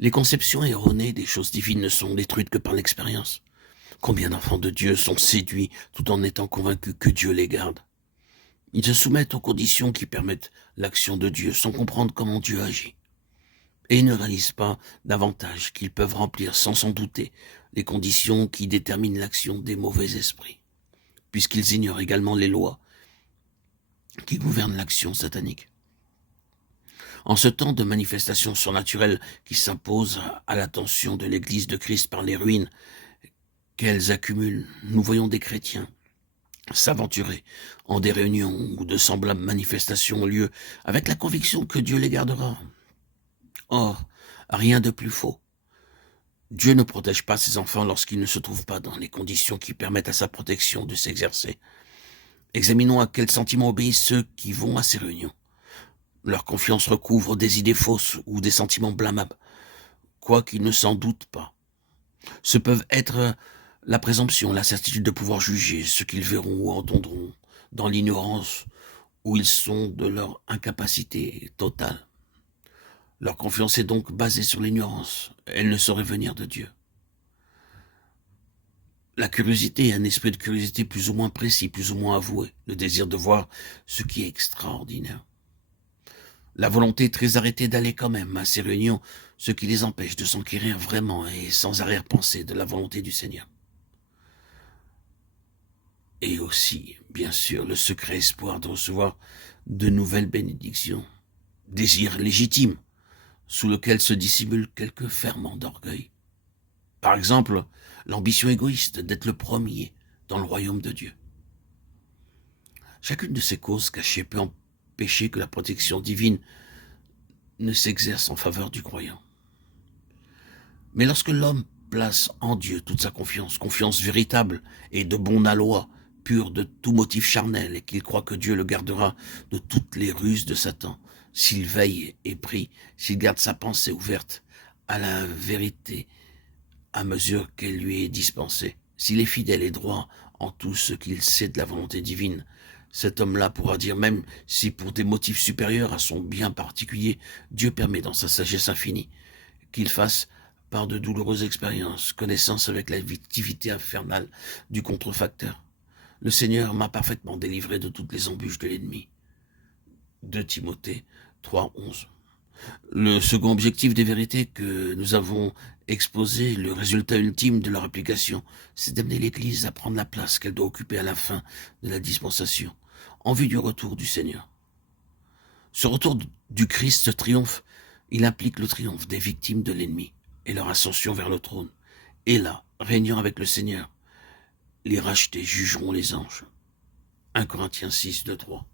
Les conceptions erronées des choses divines ne sont détruites que par l'expérience. Combien d'enfants de Dieu sont séduits tout en étant convaincus que Dieu les garde? Ils se soumettent aux conditions qui permettent l'action de Dieu sans comprendre comment Dieu agit. Et ils ne réalisent pas davantage qu'ils peuvent remplir sans s'en douter les conditions qui déterminent l'action des mauvais esprits, puisqu'ils ignorent également les lois qui gouvernent l'action satanique. En ce temps de manifestations surnaturelles qui s'imposent à l'attention de l'Église de Christ par les ruines qu'elles accumulent, nous voyons des chrétiens s'aventurer en des réunions où de semblables manifestations ont lieu avec la conviction que Dieu les gardera. Or, rien de plus faux. Dieu ne protège pas ses enfants lorsqu'ils ne se trouvent pas dans les conditions qui permettent à sa protection de s'exercer. Examinons à quels sentiments obéissent ceux qui vont à ces réunions. Leur confiance recouvre des idées fausses ou des sentiments blâmables, quoiqu'ils ne s'en doutent pas. Ce peuvent être la présomption, la certitude de pouvoir juger ce qu'ils verront ou entendront, dans l'ignorance où ils sont de leur incapacité totale. Leur confiance est donc basée sur l'ignorance. Elle ne saurait venir de Dieu. La curiosité est un esprit de curiosité plus ou moins précis, plus ou moins avoué, le désir de voir ce qui est extraordinaire. La volonté très arrêtée d'aller quand même à ces réunions, ce qui les empêche de s'enquérir vraiment et sans arrière-pensée de la volonté du Seigneur. Et aussi, bien sûr, le secret espoir de recevoir de nouvelles bénédictions, désir légitime, sous lequel se dissimule quelques ferments d'orgueil. Par exemple, l'ambition égoïste d'être le premier dans le royaume de Dieu. Chacune de ces causes cachées peut empêcher que la protection divine ne s'exerce en faveur du croyant. Mais lorsque l'homme place en Dieu toute sa confiance, confiance véritable et de bon aloi, pure de tout motif charnel, et qu'il croit que Dieu le gardera de toutes les ruses de Satan, s'il veille et prie, s'il garde sa pensée ouverte à la vérité à mesure qu'elle lui est dispensée, s'il est fidèle et droit en tout ce qu'il sait de la volonté divine, cet homme-là pourra dire, même si pour des motifs supérieurs à son bien particulier, Dieu permet dans sa sagesse infinie qu'il fasse par de douloureuses expériences, connaissance avec la victivité infernale du contrefacteur. Le Seigneur m'a parfaitement délivré de toutes les embûches de l'ennemi. 2 Timothée 3, 11. Le second objectif des vérités que nous avons exposé, le résultat ultime de leur application, c'est d'amener l'Église à prendre la place qu'elle doit occuper à la fin de la dispensation, en vue du retour du Seigneur. Ce retour du Christ, ce triomphe, il implique le triomphe des victimes de l'ennemi et leur ascension vers le trône. Et là, régnant avec le Seigneur, les rachetés jugeront les anges. 1 Corinthiens 6, 2, 3.